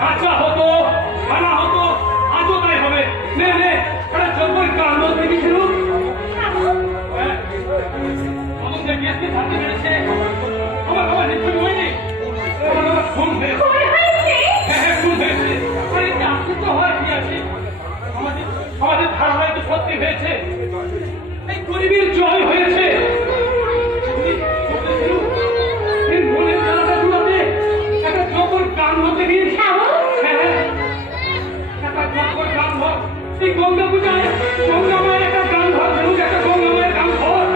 কাঁচা হতো, খানা হতো, আজও তাই হবে। নে নে, একটা জঙ্গল কাণ্ড দেখেছিল। আমাদের গ্যাসকে থাকতে পেরেছে। আমার নিশ্চয় হয়নি। আমার খুন হয়েছে। হ্যাঁ, খুন হয়েছে। আর এটা আশ্চর্য হয় কি আছে? আমাদের ধারণা তো সত্যি হয়েছে। এই গরিবের জয় হয়েছে। মনের জানাটা জুড়াতে একটা জঙ্গল কাণ্ড দেখি। একটা জঙ্গল কাণ্ড। এই গঙ্গা পূজায় গঙ্গামায়ের একটা গান ঘর ধরুক, একটা গঙ্গামায়ের গান ঘর।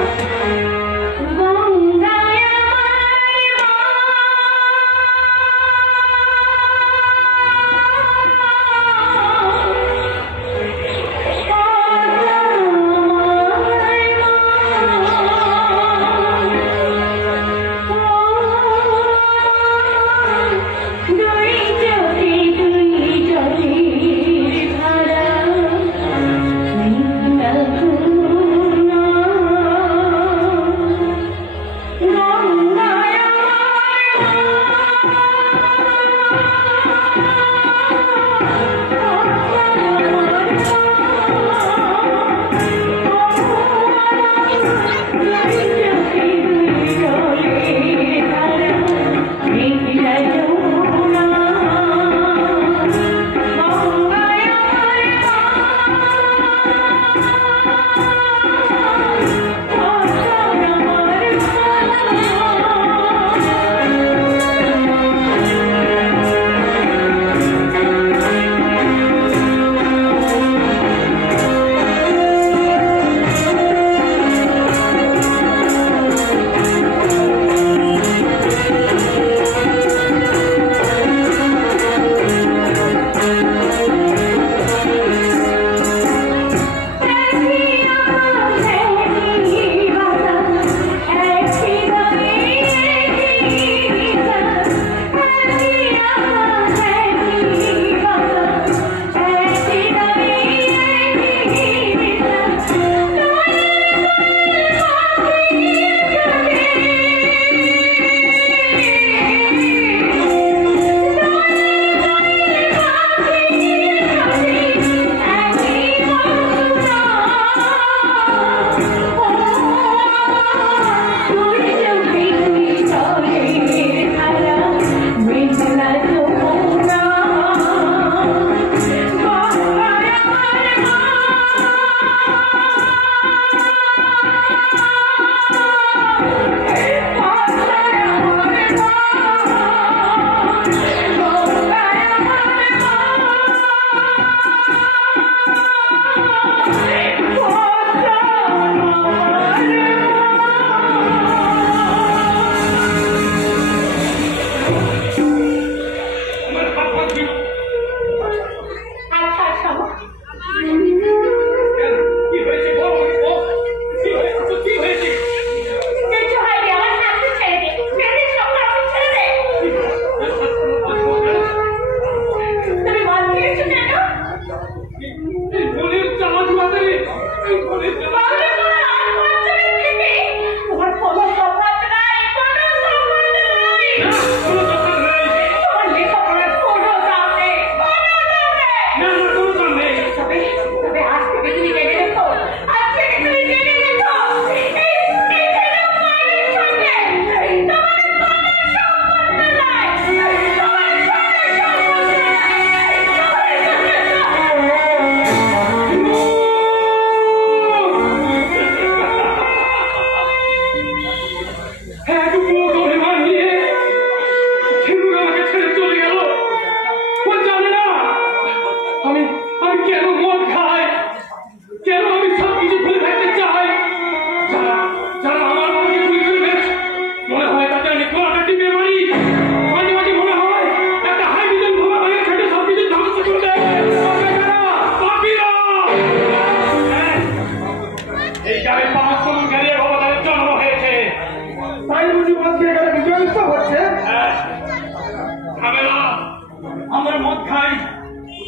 আমরা মদ খাই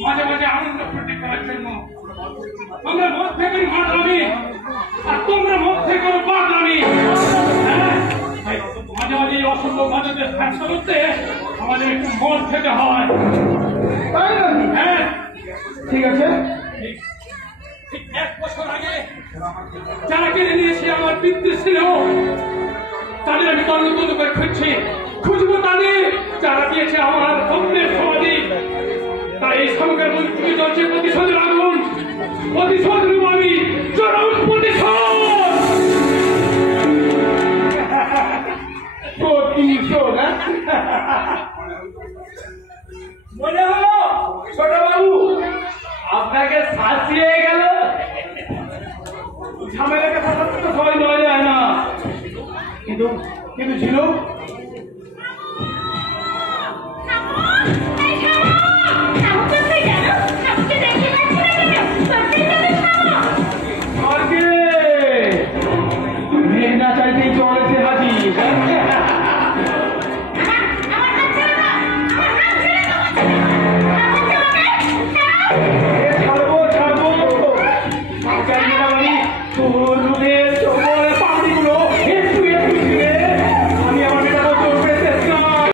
মাঝে মাঝে আনন্দ ফুর্তি করার জন্য। আমরা মদ থেকে মাতলামি আর তোমরা মদ থেকে পাগলামি। মাঝে মাঝে অসম্ভব মাঝে ব্যবসা করতে আমাদের একটু মদ খেতে হয়। তাই নাকি? হ্যাঁ ঠিক আছে। ঠিক 1 বছর আগে যারা কেড়ে নিয়েছে আমার বিদ্যুৎ ছিল, তাদের আমি তন্ন তন্ন করে খুঁজবো তাদের যারা দিয়েছে আমার ভক্তের সমাধি। তাই এই সমগ্র মন্ত্রী চলছে প্রতিশোধের আগুন, প্রতিশোধ নেব আমি, চরম প্রতিশোধ। প্রতিশোধ, হ্যাঁ? মনে হলো ছোট বাবু আপনাকে শাসিয়ে গেল। ঝামেলাকে ফাঁসাতে তো সবাই নেওয়া যায় না, কিন্তু ছিল